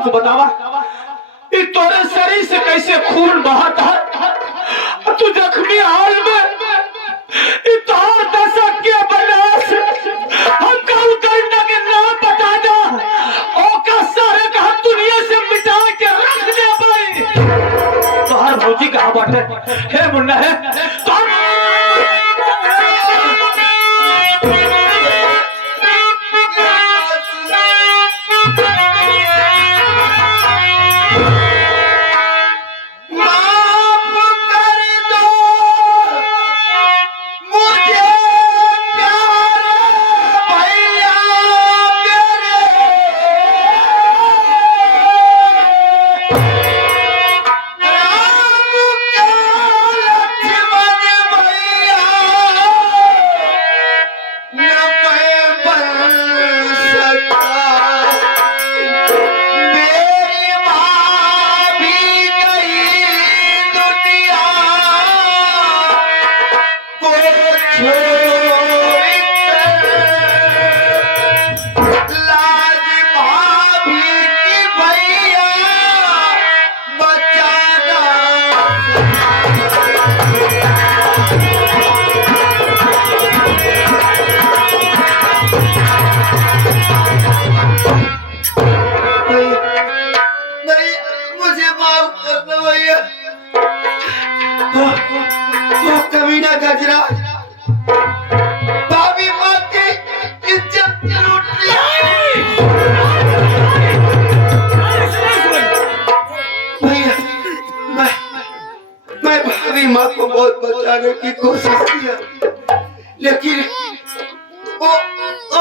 बात बतावा, ये तोरे शरीर से कैसे खून बहाता है? तू जख्मी हाल में इतहार दशक के बनास हम कल करना के नाम बता दो ओका सारे का हम दुनिया से मिटा के रख दे भाई। तो हर भौजी कहाँ बाटे है मुन्ना है तो माँ को बहुत बचाने की कोशिश किया, लेकिन वो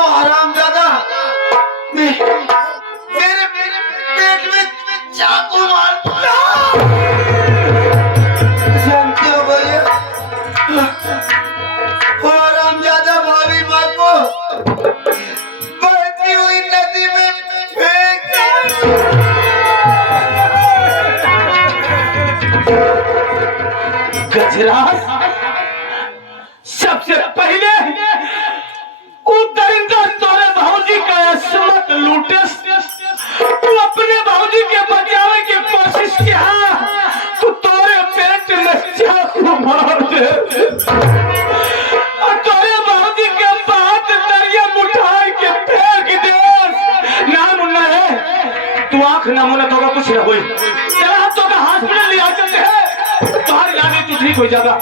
हरामजादा मेरे पेट में चाकू मार जानते हो भैया, वो हरामजादा भाभी माँ को बहती हुई नदी में फेंक गजराज। सबसे पहले दरिंदा तोरे भौजी का असमत लूटे, तू अपने भौजी के बचावे की कोशिश किया तो तोरे पेट में चाकू मार दे और तोरे भौजी के बात दरिया उठाए के फेंक दे। ना मुन्ना है तू आंख ना मुन्ना तो कुछ ना होई, चला तो हॉस्पिटल ले आ चलते हैं, तुम्हारी लाने तू ठीक हो जाएगा।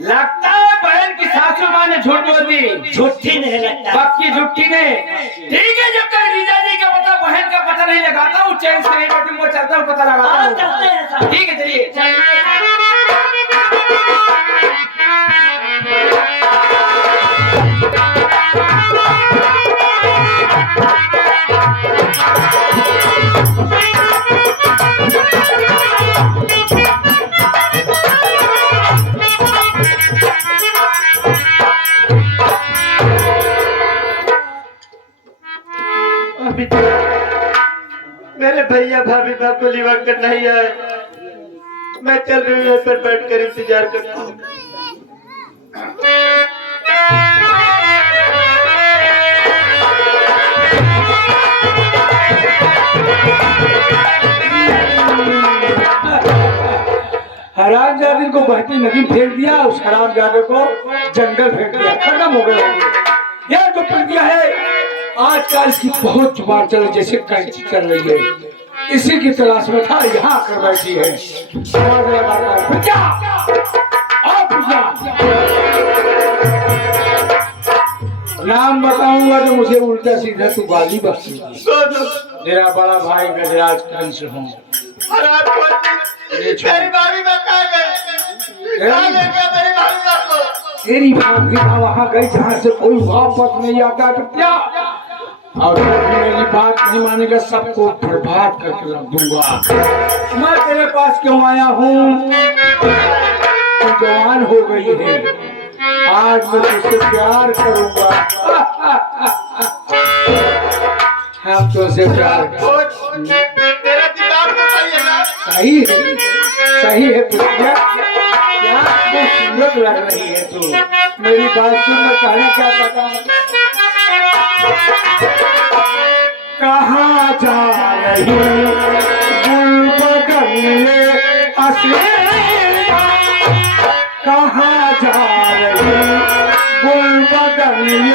लगता है बहन की सासू माँ ने झूठ बोल दी। झूठी नहीं लगता, पक्की झूठी ने। ठीक है, जब तक जीजा जी का पता बहन का पता नहीं लगाता हूँ, चैन से नहीं बैठूंगा, चलता हूँ पता लगाता हूँ। ठीक है चलिए। मेरे भैया भाभी माँ को लिवा करना ही है, मैं चल रही हूँ पर बैठ कर इंतजार करता हूँ। हरामजादे को बहती नदी फेंक दिया, उस हरामजादे को जंगल फेंक दिया, खत्म हो गए। यह जो प्रक्रिया है आजकल इसकी बहुत जुबान चल जैसे कैंची चल रही है, इसी की तलाश में था, यहाँ कर बैठी है। नाम बताऊंगा तो मुझे उल्टा सीधा तू गाली बख्शेगी। मेरा बड़ा भाई गजराज कंस हूँ। तेरी भाभी वहाँ गई जहाँ से कोई वापस नहीं आता, तो क्या और मेरी बात नहीं मानेगा सबको बर्बाद करके रख दूंगा। मैं तेरे पास क्यों आया हूँ? तू जवान हो गई है, आज मैं तुझसे प्यार करूंगा। हम तुझसे प्यार तेरा दिमाग तो सही है ना? सही है, सही है प्रिया। क्या खूबसूरत लग रही है तू। मेरी बात सुन, मैं कहना क्या चाहता हूँ। कहाँ जा रही गुल बगले कहाँ जा रही गुल बगले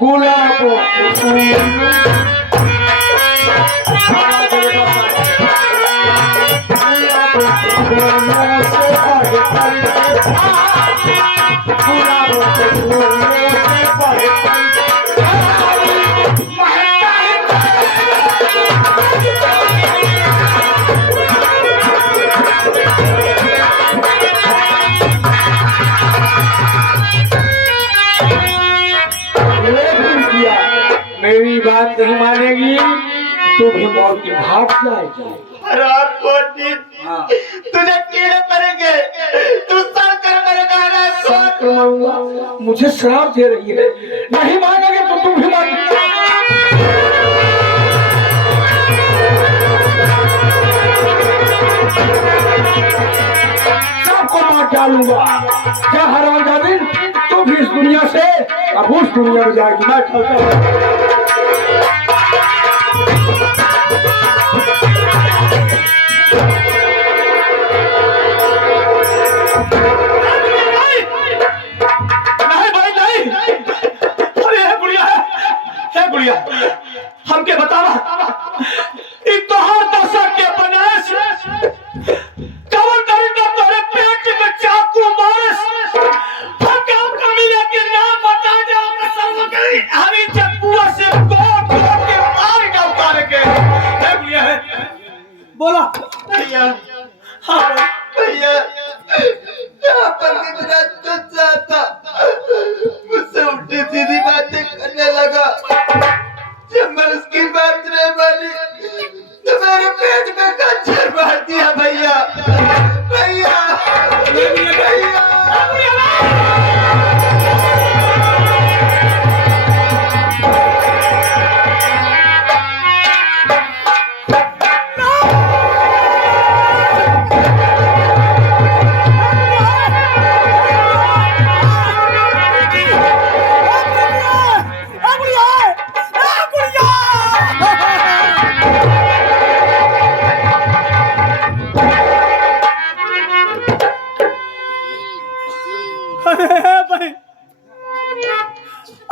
गुलाबों के मेरी बात नहीं मानेगी तो भी मौत की भाग जाएगी। रात को तुझे कीड़े पड़ेंगे, तू सर कर मरेगा। रात को मुझे श्राप दे रही है। नहीं मानेंगे तो तुम भी मानेंगे। सबको मार डालूंगा। क्या हरामजादी, तू भी इस दुनिया से अब उस दुनिया में जाएगी। मैं चलता हूँ। हमके बतावा इतहार दशा के बनाए कवर करेगा तोरे पेट में चाकू मारस हम काम कमीले के नाम बता जाओ कसम गई हमें चक्कुआ से कोट के मार के उतार के है बुढ़िया है। बोला भैया, हाँ भैया, यहाँ पर कितना गुस्सा था। मुझसे उल्टी सीधी बातें करने लगा। जब मैं उसकी बात नहीं मानी तो मेरे पेट में खंजर मार दिया। भैया भैया भैया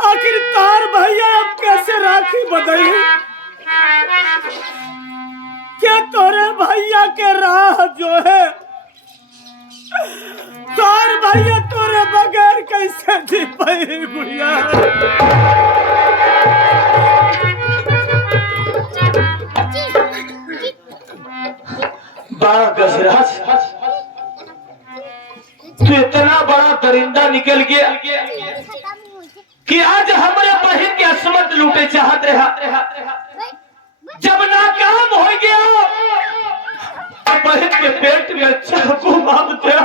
आखिर तार भैया अब कैसे राखी बदली क्या तोरे भैया के राह जो है तार भैया तोरे बगैर कैसे जी पाई गुड़िया। बड़ा गजराज तू इतना बड़ा दरिंदा निकल गया कि आज हमारे बहन की असमत लूटे चाहत रहा। जब नाकाम हो गया बहन के पेट में चाकू मार दिया।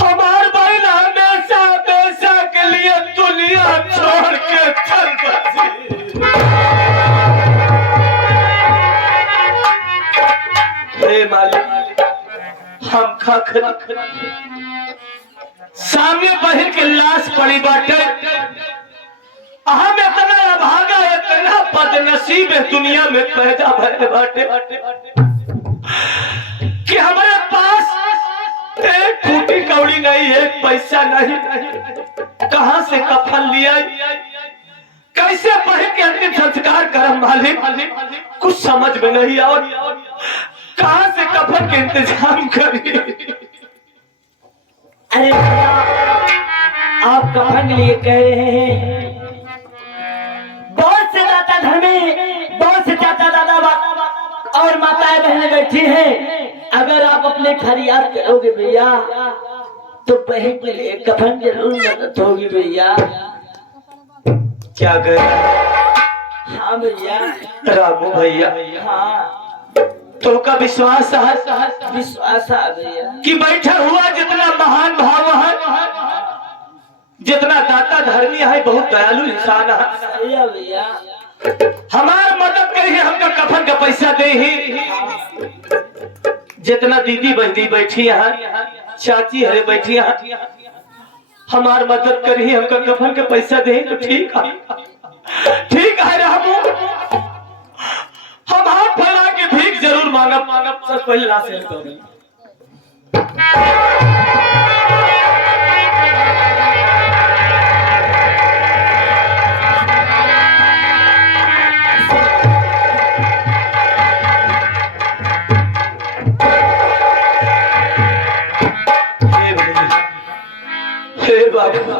हमार बहन हमेशा हमेशा के लिए दुनिया छोड़ के चल बसी। हे मालिक हम खा सामने बहन के लाश पड़ी बाटे। हम इतना अभागा इतना बदनसीब है दुनिया में पैदा भरे बाटे कि हमारे पास एक पैसा नहीं, कहां से कफन लिया, कैसे बहन के अंतिम संस्कार करम मालिक, कुछ समझ में नहीं आओ, कहां से कफन के इंतजाम करिए। अरे भैया, आप कफन के लिए कह रहे हैं, बहुत से दाता धर्मी, बहुत से चाचा दादा और माताएं बहनें बैठी हैं। अगर आप अपने फरियाद करोगे भैया तो बहन के लिए कफन जरूर मदद होगी भैया। क्या कर? हाँ भैया। रामू भैया, हाँ तो का विश्वास है विश्वास है भैया कि बैठा हुआ जितना महान भाव है, जितना दाता धर्मी है, बहुत दयालु इंसान है। भैया भैया हमार मदद करिए, हमका कफन का पैसा दे ही। जितना दीदी बहनी बैठी है, चाची हरे बैठी है, हमार मदद करिए, हमका कफन का पैसा दे तो ठीक है, ठीक है रामू। हम हाथ फैला के भीख जरूर मांगब, सब पहले रात से करें। हे बाबा,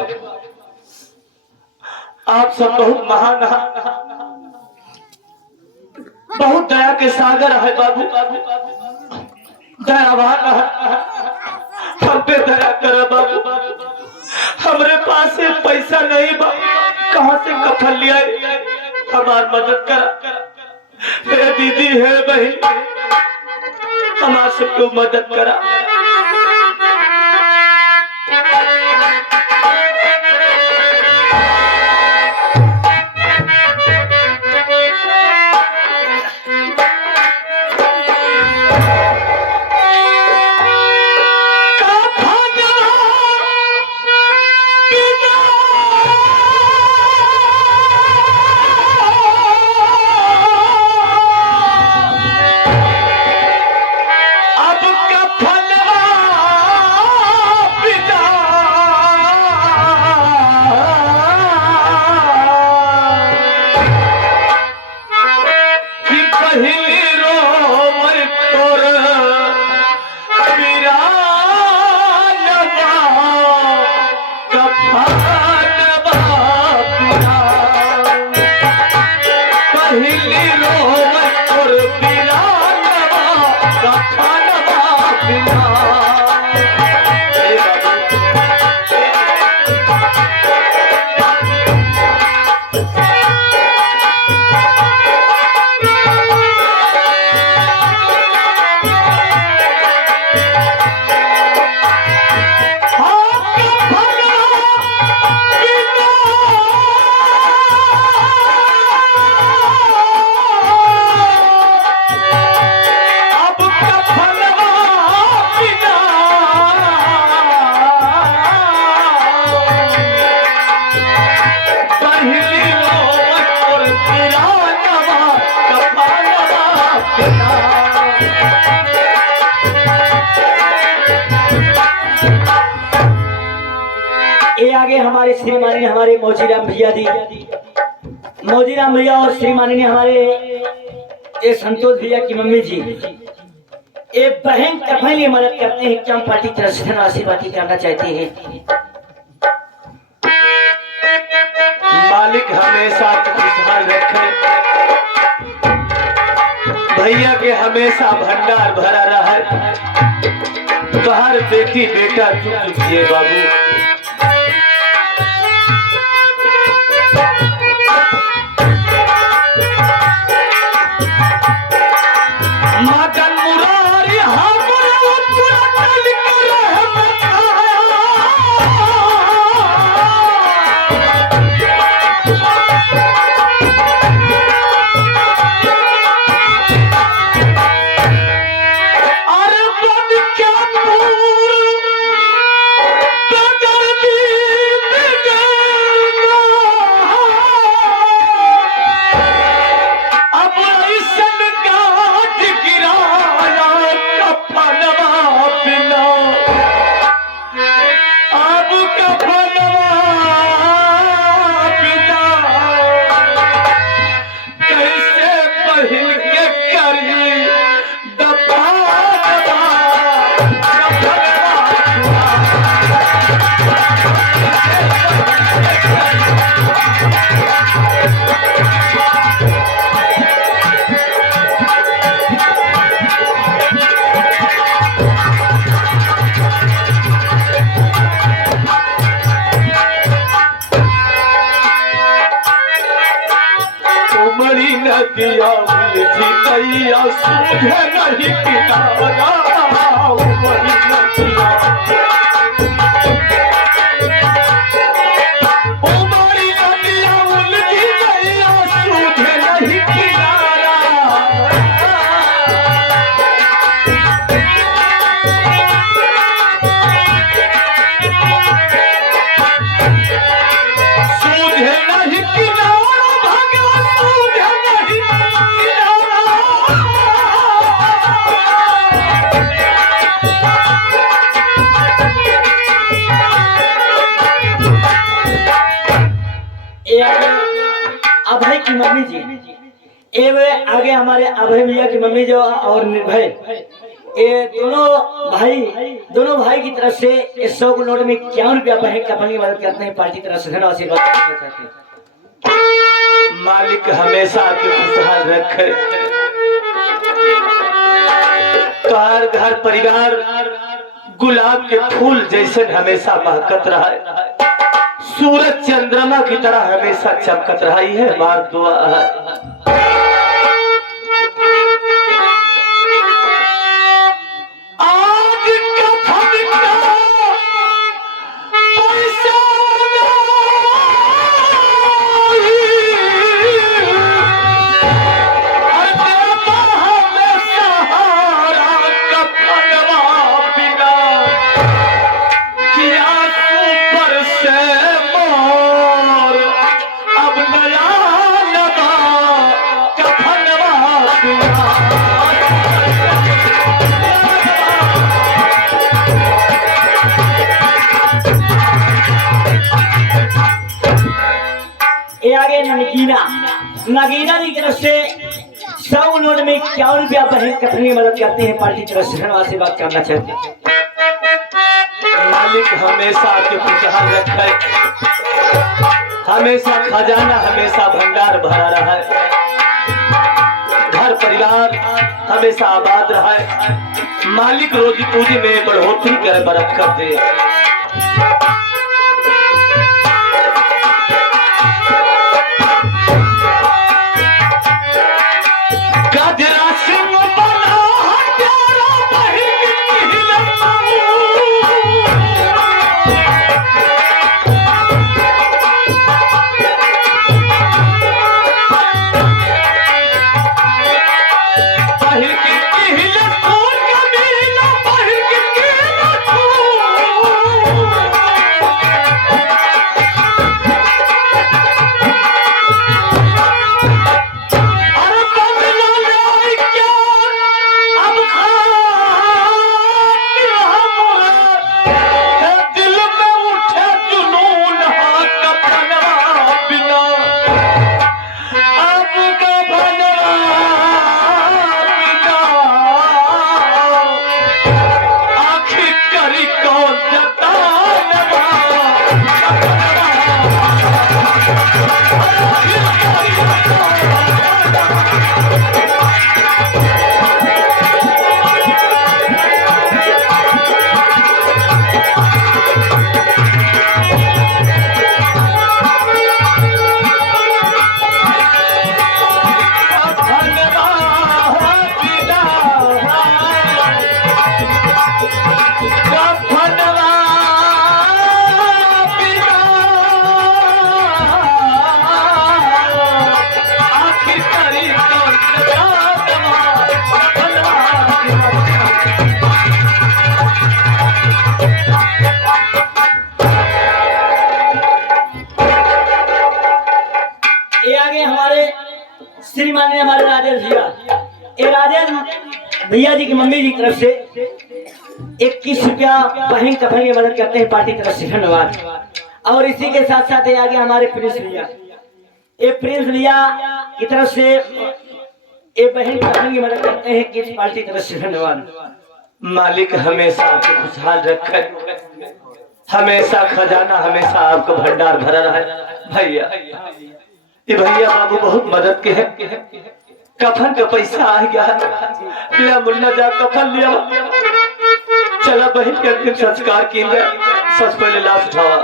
आप सब बहुत महान हैं, बहुत दया के सागर है बाबू, दयावान है, हम पे दया करो बाबू। हमरे पास से पैसा नहीं बा, कहां से कफन लिया, हमार मदद करा। हे दीदी, हे बहन, हमार सबको मदद करा। आगे हमारे श्रीमानी ने हमारे मौजीराम भैया जी, मौजीराम भैया और श्रीमानी ने हमारे ये संतोष भैया की मम्मी जी एक बहन कफन लिए मदद करते हैं। क्या पार्टी तरफ से धनराशि बाकी करना चाहते हैं। मालिक हमेशा खुशहाल रखे, भैया के हमेशा भंडार भरा रहे, तुम्हार बेटी बेटा चुप चुप जिए बाबू। मदन मुरारी अरे बन क्या उमड़ी नदिया उलझी नैया सूझे नहीं किनारा उमड़ी नदिया उमड़ी नदिया उलझी नैया सूझे नहीं किनारा सूझे नहीं किनारा भगवान सूझे नहीं किनारा ये आगे अभय की मम्मी जी, ये वे आगे हमारे अभय भैया की मम्मी जो और निर्भय, ये दोनों भाई की तरफ से इस 100 नोट में 51 रुपया बहन कफन की मदद करते हैं। पार्टी की तरफ से धन्यवाद आशीर्वाद करना चाहते हैं। मालिक हमेशा आपके खुशहाल रखे, तुम्हार घर परिवार गुलाब के फूल जैसे हमेशा महकत रहा है, सूरज चंद्रमा की तरह हमेशा चमकत रही है। हमारी दुआ है। आज कफन का पैसा ये आगे नगीना जी की तरफ से 100 नोट में 51 रुपया बहन कफन की मदद करते हैं। पार्टी की तरफ से धन्यवाद से बात करना चाहते हैं। मालिक हमेशा आपके खुशहाल रखे, हमेशा खजाना हमेशा भंडार भरा रहा है, घर परिवार हमेशा आबाद रहा है। मालिक रोजी पूजी में बढ़ोतरी कर बरकत दे। गजरा सिंह बना हत्यारा बहिन की श्रीमान ने हमारे राजेश भैया, ये राजेश भैया जी की मम्मी जी की तरफ से 21 रुपया बहन कफन की मदद करते हैं। पार्टी की तरफ से धन्यवाद। और इसी के साथ साथ ये आगे हमारे प्रिंस भैया, ये प्रिंस भैया की तरफ से ये बहन कफन की मदद करते हैं। किस पार्टी की तरफ से धन्यवाद। मालिक हमेशा आपको खुशहाल रखे, हमेशा खजाना हमेशा आपको भंडार भरा रहे। भैया ये भैया बाबू बहुत मदद के है, कफन का पैसा आ गया है, लिया मुन्ना जा कफन लिया, चला बहन के अंतिम संस्कार किए गए। सबसे पहले लाश उठावा।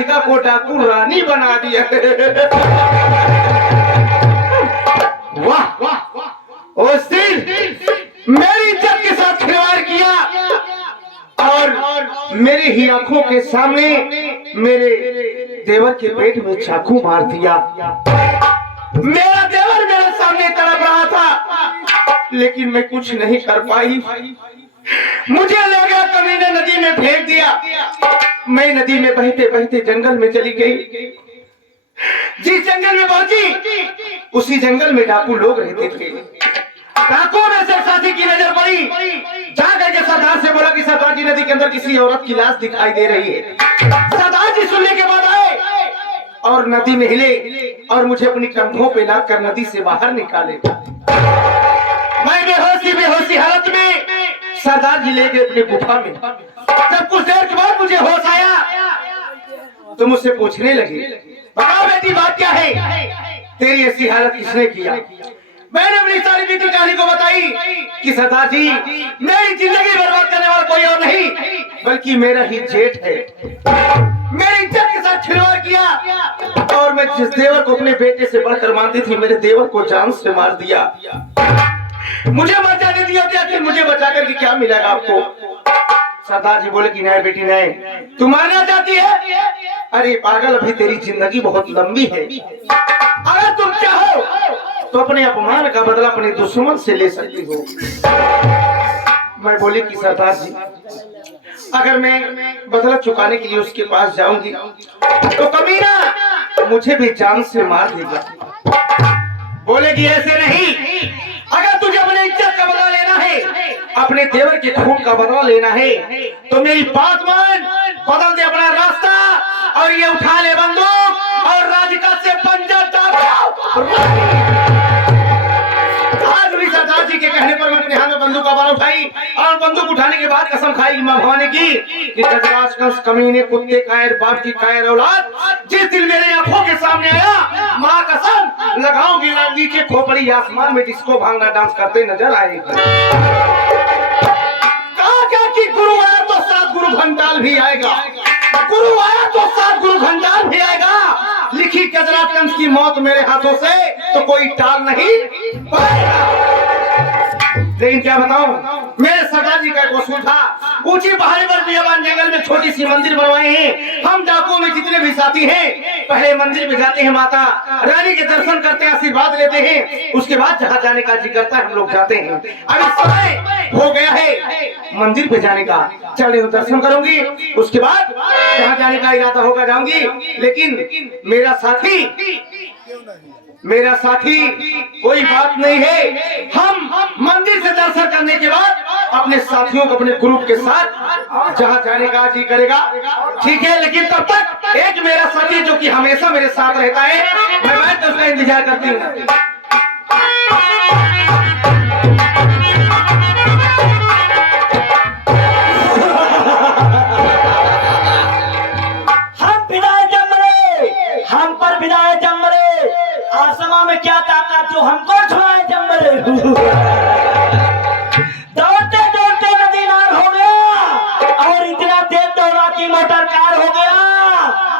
राधिका को डाकू रानी बना दिया। वाह वाह, उस दिन मेरी इज्जत के साथ खिलवाड़ किया और मेरी ही आंखों के सामने मेरे देवर के पेट में चाकू मार दिया। मेरा देवर मेरे सामने तड़प रहा था, लेकिन मैं कुछ नहीं कर पाई। मुझे लगा कमीने नदी में फेंक दिया। मैं नदी में बहते बहते जंगल में चली गई। जिस जंगल में पहुंची उसी जंगल में डाकू लोग रहते थे। डाकुओं में से साथी की नजर पड़ी। जाकर के सरदार से बोला कि सरदार जी, नदी के अंदर किसी औरत की लाश दिखाई दे रही है। सरदार जी सुनने के बाद आए और नदी में हिले और मुझे अपनी कंधों पे लाकर नदी से बाहर निकाले। मैं बेहोशी हालत में सरदार जी ले गए अपनी गुफा में। जब कुछ देर के बाद मुझे होश आया तो मुझसे पूछने लगे, बताओ बेटी बात क्या है, तेरी ऐसी हालत किसने किया। मैंने अपनी सारी बीती कहानी को बताई कि सरदार जी, मेरी जिंदगी बर्बाद करने वाला कोई और नहीं बल्कि मेरा ही जेठ है। मेरी इज्जत के साथ खिलवाड़ किया और मैं जिस देवर को अपने बेटे से बढ़कर मानती थी, मेरे देवर को जान से मार दिया। मुझे मर जाने दिया, आखिर मुझे बचा करके क्या मिलेगा आपको। सरदार जी बोले कि नहीं बेटी नहीं, तू मारना चाहती है। अरे पागल, अभी तेरी जिंदगी बहुत लंबी है। अगर तुम चाहो तो अपने अपमान का बदला अपने दुश्मन से ले सकती हो। मैं बोली कि सरदार जी, अगर मैं बदला चुकाने के लिए उसके पास जाऊंगी तो कमीना मुझे भी जान से मार देगा। बोलेगी ऐसे नहीं, अगर तुझे अपनी इज्जत का बदला लेना है, अपने देवर के खून का बदला लेना है तो मेरी बात मान, बदल दे अपना रास्ता और ये उठा ले बंदूक और राधिका से पंजा सरदार जी के कहने पर मैंने हाथ में बंदूक का बार उठाई और बंदूक उठाने के बाद कसम खाई मां भवानी की कि गजराज कंस कमीने कुत्ते कायर बाप की कायर औलाद जिस दिन मेरे आंखों के सामने आया, मां कसम लगाऊंगी ना नीचे खोपड़ी आसमान में डिस्को भांगना डांस करते नजर आएगी। कहा क्या कि गुरु आया तो साथ गुरु घंटाल भी आएगा, गुरु आया तो साथ गुरु घंटाल भी आएगा। लिखी गजराज कंस की मौत मेरे हाथों से तो कोई टाल नहीं पाएगा। लेकिन क्या बताऊं, मेरे सरदार जी का एक वसूल था। ऊंची पहाड़ी पर बियाबान जंगल में छोटी सी मंदिर बनवाए हैं। हम डाकुओं में जितने भी साथी हैं पहले मंदिर में जाते हैं, माता रानी के दर्शन करते हैं, आशीर्वाद लेते हैं, उसके बाद जहाँ जाने का जी करता है हम लोग जाते हैं। अभी समय हो गया है मंदिर पे जाने का, चले दर्शन करूंगी, उसके बाद जहाँ जाने का इरादा होगा जाऊंगी। लेकिन मेरा साथी कोई बात नहीं है। हम मंदिर से दर्शन करने के बाद अपने साथियों को अपने ग्रुप के साथ जहाँ जाने का जी करेगा, ठीक है। लेकिन तब तक एक मेरा साथी जो कि हमेशा मेरे साथ रहता है, मैं तो उसका इंतजार करती हूँ। हम पर विदाई जमरे, आसमां में क्या ताकत जो हमको छुड़ाए जमरे। दौड़ते दौड़ते नदी नार हो गया और इतना तेज दौड़ा कि मोटर कार हो गया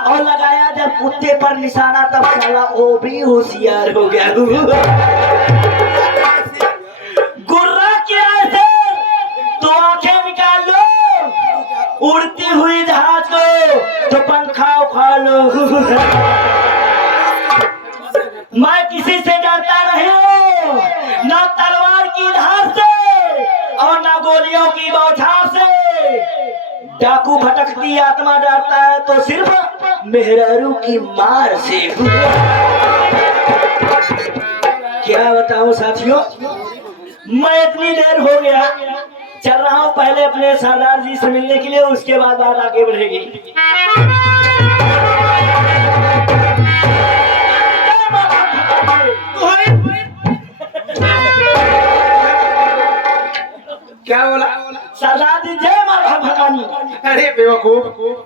और लगाया जब कुत्ते पर निशाना तब साला वो भी होशियार हो गया। गुर्रा क्या है तो आंखें निकाल लो, उड़ती हुई जहाज को तो पंखा उखाड़ लो। मैं किसी से डरता नहीं हूँ, ना तलवार की धार से और ना गोलियों की बौछार से। डाकू भटकती आत्मा डरता है तो सिर्फ मेहरारू की मार से। क्या बताऊं साथियों, मैं इतनी देर हो गया चल रहा हूँ, पहले अपने सरदार जी से मिलने के लिए, उसके बाद बात आगे बढ़ेगी। क्या बोला सरदार जी जय माता भवानी। अरे बेवकूफ,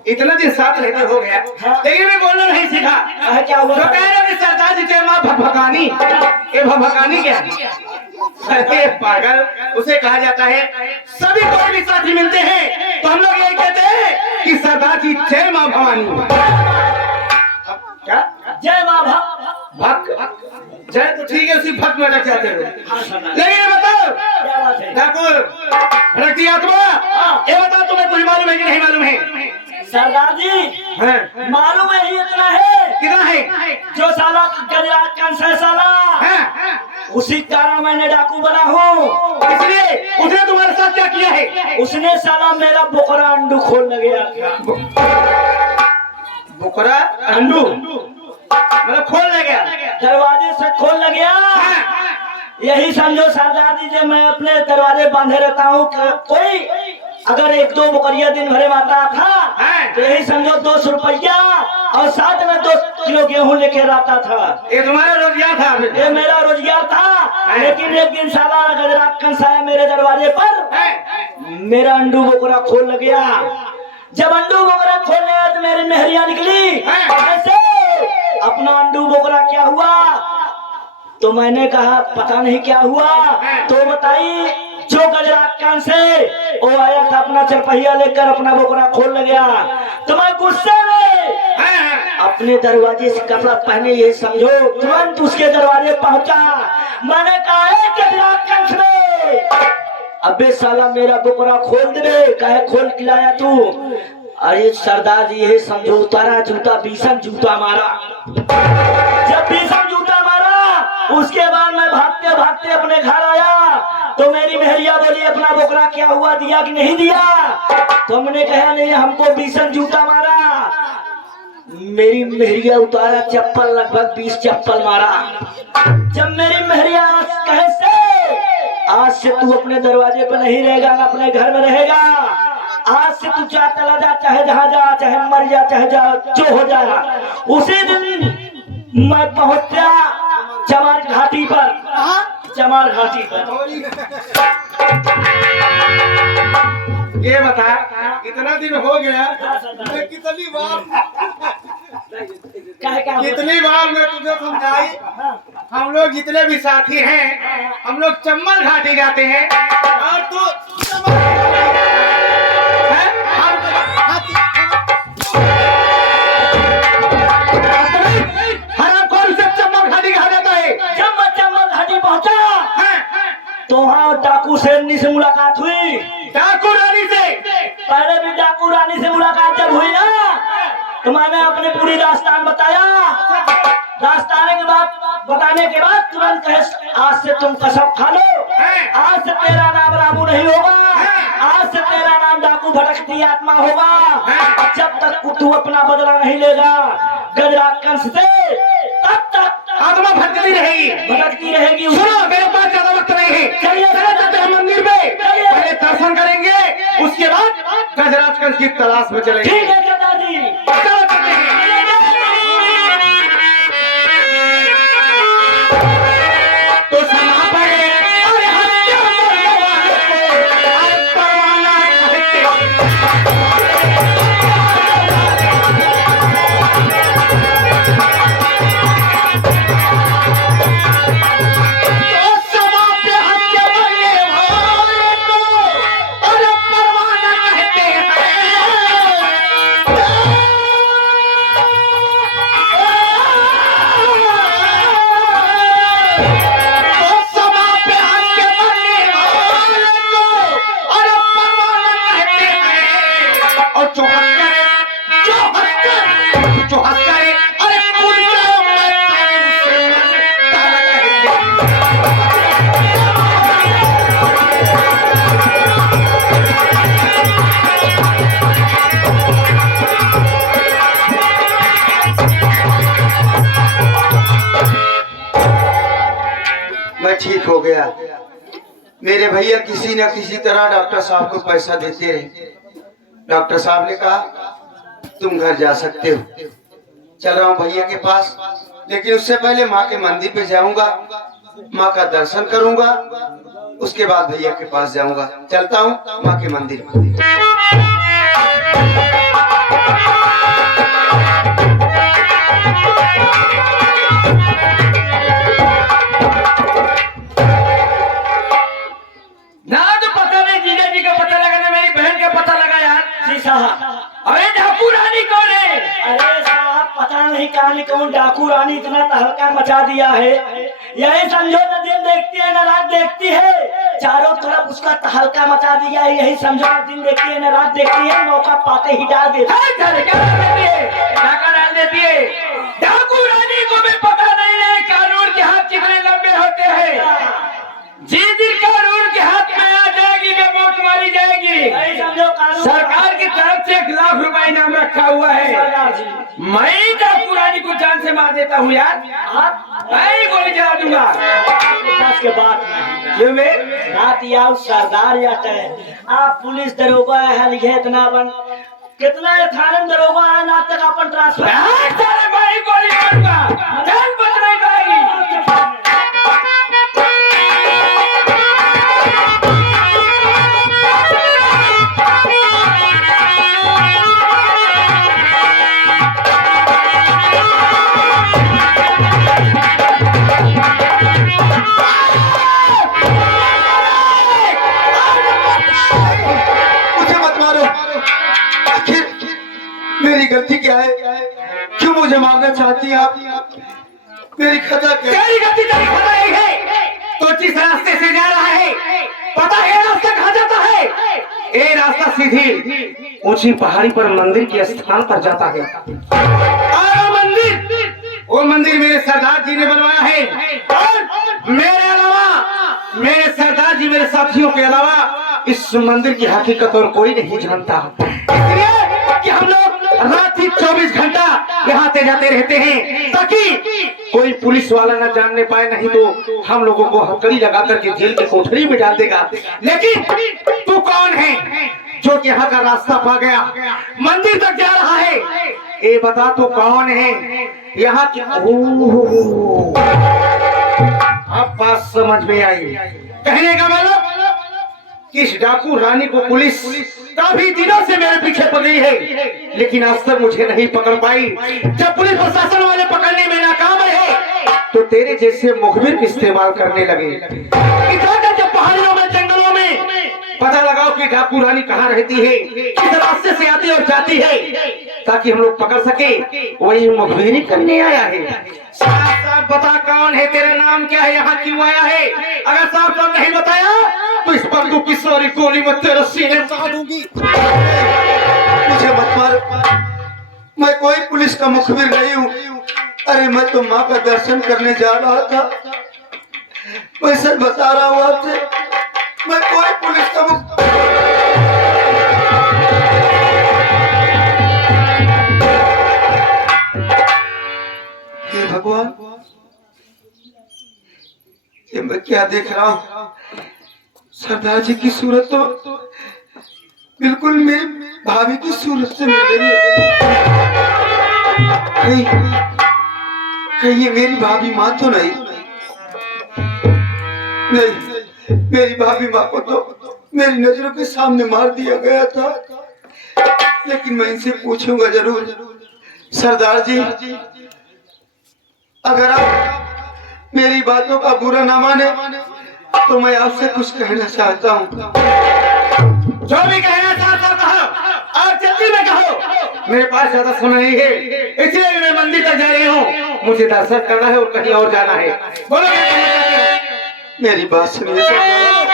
इतना दिन साथ रहते हो गया लेकिन मैं बोलना नहीं सीखा। क्या हुआ? तो कह रहे सरदार जी जय माँ भगवानी, ये भगवानी क्या? अरे पागल, उसे कहा जाता है सभी कोई भी साथी मिलते हैं तो हम लोग यही कहते हैं कि सरदार जी जय माँ भवानी। क्या जय माँ भक्त। भक्त जय तो ठीक है, उसी भक्त में रख जाते हो। हाँ सरदार। लेकिन ये बताओ क्या बात है? ठाकुर भड़कती आत्मा, ये बताओ तुम्हें कुछ मालूम है कि नहीं मालूम है? सरदार जी हैं? मालूम है ही इतना है, कितना है? जो साला गजराज कंस है साला, हैं? उसी कारण मैंने डाकू बना हूँ। इसलिए उसने तुम्हारे साथ क्या किया है? उसने साला मेरा बोकरा अंडू खोल ल गया था। बुकरा अंडू मतलब खोल ले गया। दरवाजे से खोल ल गया। यही समझो सरदार जी, जब मैं अपने दरवाजे बांधे रहता हूँ, कोई अगर 1-2 बकरिया दिन भरे में आता था तो यही समझो 200 रुपया और साथ में 2 किलो गेहूं लेके आता था। ये तुम्हारा रोजगार था फिर? ये मेरा रोजगार था। लेकिन एक दिन साला गजराज कंस आया मेरे दरवाजे पर, मेरा अंडू बोकरा खोल ल गया। जब अंडू बोकरा खोलने आया तो मेरी मेहरिया निकली। ऐसे अपना अंडू बोकरा क्या हुआ? तो मैंने कहा पता नहीं क्या हुआ, तो बताई जो गजराज कंस से वो आया था अपना चरपहिया लेकर अपना बोकरा खोल ल गया। तो मैं गुस्से में अपने दरवाजे से कपड़ा पहने ये समझो तुरंत उसके दरवाजे पहुंचा। मैंने कहा गजराज कंस में, अबे साला मेरा बोकरा खोल दे। कहे खोल खिलाया तू? अरे सरदार जी ये समझो उतारा जूता, भीषण जूता मारा। जब भीषण जूता मारा उसके बाद मैं भागते भागते अपने घर आया तो मेरी मेहरिया बोली अपना बोकरा क्या हुआ, दिया कि नहीं दिया? तो हमने कहा नहीं, हमको भीषण जूता मारा। मेरी मेहरिया उतारा चप्पल, लगभग 20 चप्पल मारा। जब मेरी मेहरिया कहे से आज से तू अपने दरवाजे पर नहीं रहेगा, ना अपने घर में रहेगा, आज से तू चाहे चला जा, चाहे जहाँ जा, चाहे मर जा, चाहे जा जो हो जाए। उसी दिन मैं पहुंचा चमार घाटी पर। चमार घाटी पर ये बता कितना दिन हो गया? मैं कितनी बार कितनी बार मैं तुझे समझाई, हम लोग जितने भी साथी हैं हम लोग चम्बल घाटी जाते हैं और तू चम्बल घाटी कहा जाता है। जब मैं चम्बल घाटी पहुंचा तो वहाँ डाकू शेरनी से मुलाकात हुई। डाकू रानी से? पहले भी डाकू रानी से मुलाकात जब हुई ना तो मैंने अपनी पूरी दास्तान बताया। दास्तान के बाद बताने के बाद तुरंत कहे आज से तुम कसम खा लो, आज से तेरा नाम रामू नहीं होगा, आज से तेरा नाम डाकू भटकती आत्मा होगा। जब तक तू अपना बदला नहीं लेगा गजराज कंस से तब तक आत्मा भटकती रहेगी, भटकती रहेगी। सुनो मेरे पास ज्यादा वक्त नहीं है, चलिए चलते हैं मंदिर में, पहले दर्शन करेंगे उसके बाद गजराज कंस की तलाश में चलेंगे। ठीक है दादाजी, चलो चलते हैं। तो समा पड़े अरे हत्या करने वाले को अरे परवाना कहते मैं ठीक हो गया। मेरे भैया किसी न किसी तरह डॉक्टर साहब को पैसा देते रहे। डॉक्टर साहब ने कहा तुम घर जा सकते हो। चल रहा हूँ भैया के पास, लेकिन उससे पहले माँ के मंदिर पे जाऊंगा, माँ का दर्शन करूंगा, उसके बाद भैया के पास जाऊंगा। चलता हूँ माँ के मंदिर में। ना तो पता नहीं जीजा जी का पता लगा, ना मेरी बहन का पता लगा यार। जी साहब। अरे डाकू रानी कौन है? अरे साहब पता नहीं कहानी कौन डाकू रानी इतना तहलका मचा दिया है, यही समझो न दिन देखती है न रात देखती है, चारों तरफ उसका तहलका मचा दिया है। यही समझो न दिन देखती है न रात देखती है, मौका पाते ही डाल देती है। डाका डाल देती है। डाकू रानी को भी पता नहीं है कानून के हाथ कितने लंबे होते हैं। जिस दिन कानून के हाथ में आ जाएगी वे वोट मारी जाएगी। यही समझो कानून सरकार की तरफ से 1 लाख रुपए इनाम रखा हुआ है। सरकार जी। मैं डाकू रानी को जान से मार देता हूँ यार, मैं ही गोली चला दूंगा। बस के बात नहीं। क्यों बे? रात या सरदार जाता है, आप पुलिस दरोगा है लिखे इतना बन कितना है थाने में दरोगा है ना तक अपन ट्रांसफर सारे मैं ही गोली मारूंगा, जान बच नहीं पाएगी। मुझे मत मारो। आखिर मेरी गलती क्या है? क्यों मुझे मारना चाहती हैं आप? मेरी खता क्या है? तेरी गलती तेरी खता नहीं है। तो जिस रास्ते से जा रहा है पता है रास्ता कहाँ जाता है? ये रास्ता सीधी ऊंची पहाड़ी पर मंदिर के स्थान पर जाता है। और वो मंदिर मेरे सरदार जी ने बनवाया है। और मेरे अलावा, मेरे सरदार जी मेरे साथियों के अलावा इस मंदिर की हकीकत और कोई नहीं जानता। इसलिए कि हम लोग रात ही 24 घंटा यहाँ आते जाते रहते हैं ताकि कोई पुलिस वाला न जानने पाए, नहीं तो हम लोगों को हथकड़ी लगा करके जेल की कोठरी में डाल देगा। लेकिन तू कौन है जो कि यहाँ का रास्ता पा गया, मंदिर तक जा रहा है? ये बता तू कौन है यहाँ की? अब बात समझ में आई। कहने का मतलब इस डाकू रानी को पुलिस काफी दिनों से मेरे पीछे पड़ी है, लेकिन आज तक मुझे नहीं पकड़ पाई। जब पुलिस प्रशासन वाले पकड़ने में नाकाम रहे तो तेरे जैसे मुखबिर इस्तेमाल करने लगे। इधर जब पहाड़ियों में, जंगलों में पता लगाओ कि डाकू रानी कहाँ रहती है, किस रास्ते से आती और जाती है, ताकि हम लोग पकड़ सके। वही मुखबिरी करने आया है। साफ साफ बता कौन है, तेरा नाम क्या है, यहाँ क्यों आया है? अगर साफ साफ नहीं बताया तो इस बंदूक की सारी गोली में तेरे सीने में दाग दूंगी। मुझे मत मारो। मैं कोई पुलिस का मुखबिर नहीं हूँ। अरे मैं तो माँ का दर्शन करने जा रहा था। मैं सच बता रहा हूँ आपसे, मैं कोई पुलिस का हे भगवान, ये मैं क्या देख रहा हूँ? सरदार जी की सूरत तो बिल्कुल मेरी भाभी की सूरत से मिल रही है। कहीं ये मेरी भाभी माँ तो नहीं? नहीं, मेरी भाभी माँ को तो मेरी नजरों के सामने मार दिया गया था। लेकिन मैं इनसे पूछूंगा जरूर। सरदार जी, अगर आप मेरी बातों का बुरा ना माने तो मैं आपसे कुछ कहना चाहता हूँ। जो भी कहना चाहता कहो और जल्दी में कहो। मेरे पास ज्यादा समय नहीं है, इसलिए मैं मंदिर तक जा रही हूँ। मुझे दर्शन करना है और कहीं और जाना है। बोलो क्या कहना चाहते हो? मेरी बात सुनिए सरदार।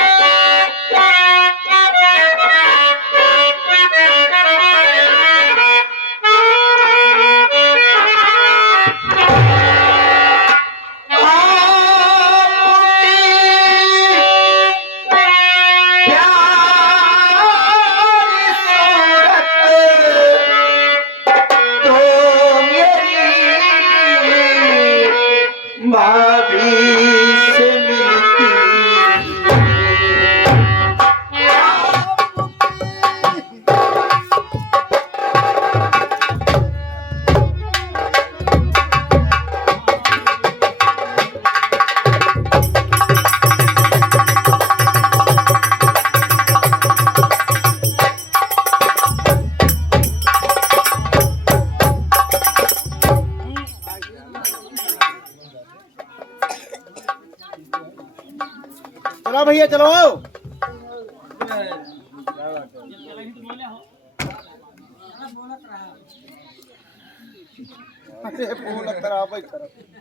चलो भैया चलो। अरे फूल खराब है